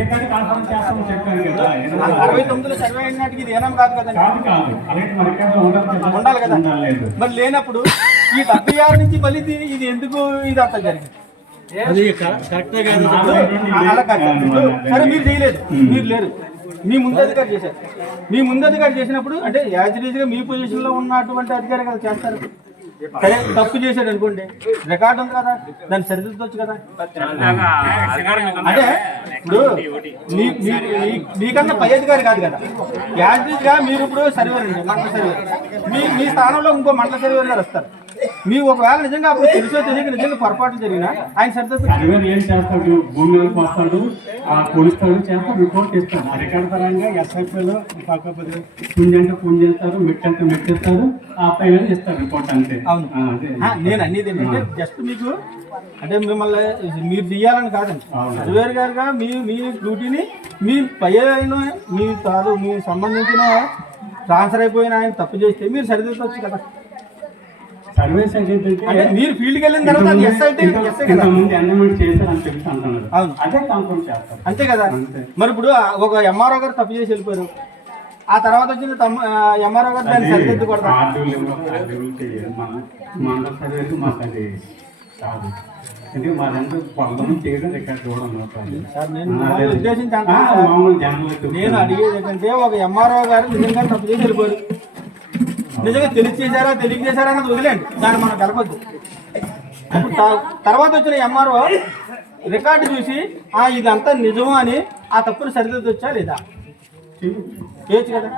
Record conference చేస్తామని చెప్పారు కదా. 69లో సర్వే అయినాటికి ఇది ఏనం కాదు కదండి. కాదు అలాంటి మన రికార్డు ఉండాలి కదా. మరి లేనప్పుడు ఈ 76 నుంచి మళ్ళీ ఇది ఎందుకు ఇది అంతా జరిగింది? సరే మీరు చేయలేదు, మీరు లేరు, మీ ముందు అధికారి చేశారు. మీ ముందు అధికారి చేసినప్పుడు అంటే యాజిటీజ్గా మీ పొజిషన్లో ఉన్నటువంటి అధికారి కదా చేస్తారు. సరే తప్పు చేశాడు అనుకోండి, రికార్డు ఉంది కదా, దాన్ని సరిదిద్దొచ్చు కదా. అంటే ఇప్పుడు మీకన్నా పై అధికారి కాదు కదా, యాజిటీజ్గా మీరు ఇప్పుడు సర్వేర్ అండి, మండల సర్వేర్. మీ స్థానంలో ఇంకో మండల సర్వేర్ గారు వస్తారు. మీ ఒకవేళ నిజంగా అప్పుడు తెలుసో తెలియక నిజంగా పొరపాటు జరిగినా ఆయన సరిదిద్దుతాడు. ఏం చేస్తాడు, భూమిలోకి వస్తాడు, కొలుస్తాడు, చేస్తాడు, రిపోర్ట్ ఇస్తాడు. రికార్డు పరంగా ఎస్ఐపీలో కాకపోతే పుంజంటే పుంజ చేస్తారు, మెట్టంటే మెట్టిస్తారు, ఆ పై మీద ఇస్తారు రిపోర్ట్ అంతే. అవును, నేను అనేది ఏంటంటే జస్ట్ మీకు అంటే మిమ్మల్ని మీరు చెయ్యాలని కాదండి, సర్వేర్ గారుగా మీ డ్యూటీని మీ పై అయిన మీ సంబంధించిన ట్రాన్స్ఫర్ అయిపోయిన ఆయన తప్పు చేస్తే మీరు సరిదిద్దవచ్చు కదా. సర్వీస్ అంటే మీరు ఫీల్డ్కి వెళ్ళిన తర్వాత అవును అదే కాన్ఫరెన్స్ చేస్తారు అంతే కదా. మరి ఇప్పుడు ఒక ఎంఆర్ఓ గారు తప్పు చేసి వెళ్ళిపోయారు, ఆ తర్వాత వచ్చిన ఎంఆర్ఓ గారు దాన్ని సరిదిద్దు కొడతారు. అంటే మాదంతా పొలం చేయడం రికార్డు చూడడం సార్, నేను ఉద్దేశించి నేను అడిగేది ఏంటంటే ఒక ఎంఆర్ఓ గారు నిజంగా తప్పు చేసి వెళ్ళిపోయారు, నిజంగా తెలియచేశారా తెలియజేశారా అన్నది వదిలేండి, దాన్ని మనం కలపద్దు. తర్వాత వచ్చిన ఎంఆర్ఓ రికార్డు చూసి ఇదంతా నిజమా అని ఆ తప్పును సరిదిద్దొచ్చా లేదా? చేయొచ్చు కదా.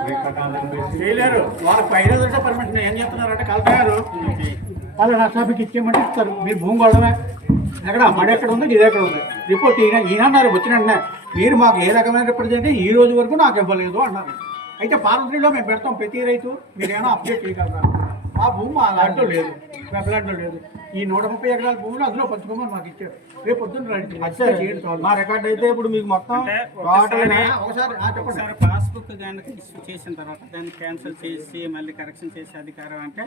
చేయలేరు, వాళ్ళ పైన పర్మిషన్ ఏం చెప్తున్నారంటే కలెక్టర్ గారు వాళ్ళు నష్టానికి ఇచ్చేయమంటే ఇస్తారు. మీరు భూమి కొడమే ఎక్కడ మడి ఎక్కడ ఉంది, ఇది ఎక్కడ ఉంది, రిపోర్ట్ ఈయన వచ్చిన మీరు మాకు ఏ రకమైన రిపోర్ట్ చేయండి, ఈ రోజు వరకు నాకు ఇవ్వలేదు అన్నారు. అయితే పార్లమెంట్లో మేము పెడతాం ప్రతి రైతు, మీరేమైనా అప్డేట్ చేయగలరా? ఆ భూమి మా దాంట్లో లేదు, వెబ్లాంట్లో లేదు. ఈ 130 ఎకరాల భూములు అందులో పంచుకోమని మాకు ఇచ్చారు. రేపు పొద్దున్న మా రికార్డ్ అయితే ఇప్పుడు మీకు మొత్తం ఒకసారి పాస్బుక్ కనుక ఇష్యూ చేసిన తర్వాత దాన్ని క్యాన్సిల్ చేసి మళ్ళీ కరెక్షన్ చేసే అధికారం అంటే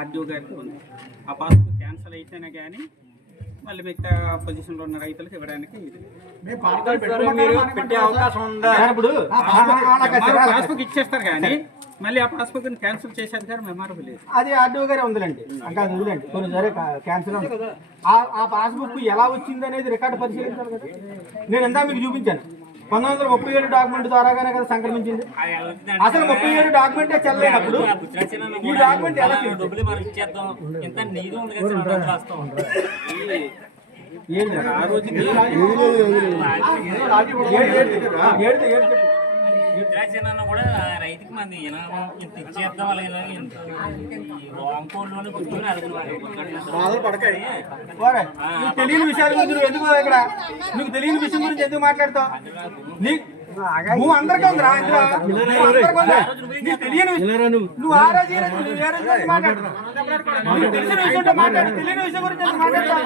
ఆర్డీఓ గారికి ఉంది. ఆ పాస్బుక్ క్యాన్సిల్ అయితేనే కానీ మళ్ళీ మిగతా పొజిషన్లో ఉన్న రైతులకు ఇవ్వడానికి పెట్టే అవకాశం ఉందా? ఇప్పుడు పాస్బుక్ ఇచ్చేస్తారు కానీ మళ్ళీ ఆ పాస్బుక్ క్యాన్సిల్ చేసే అధికారం ఎంఆర్ఓ లేదు. అది ఆర్డీఓ గారే ఉందిలేండి, ఇంకా వదిలేండి. కొన్ని సరే క్యాన్సిల్ ఆ పాస్బుక్ ఎలా వచ్చింది అనేది రికార్డు పరిశీలించాలి కదా. నేను ఎంత మీకు చూపించాను, 1937 డాక్యుమెంట్ ద్వారాగానే కదా సంక్రమించింది. అసలు 37 డాక్యుమెంటే చెల్లలేనప్పుడు ఈ డాక్యుమెంట్ ఎలా ఆ రోజుకి కూడా రైతుకి మంది ఇంత ఇచ్చేద్దాం అలాగే తెలియని విషయాల గురించి నువ్వు ఎందుకు ఇక్కడ నీకు తెలియని విషయం గురించి ఎందుకు మాట్లాడతావు? నువ్వు అందరికీ ఉందిరా, నీకు తెలియని విషయం నువ్వు ఆ రోజు మాట్లాడుతున్నావు. తెలిసిన విషయంతో మాట్లాడు, తెలియని విషయం గురించి మాట్లాడతావు.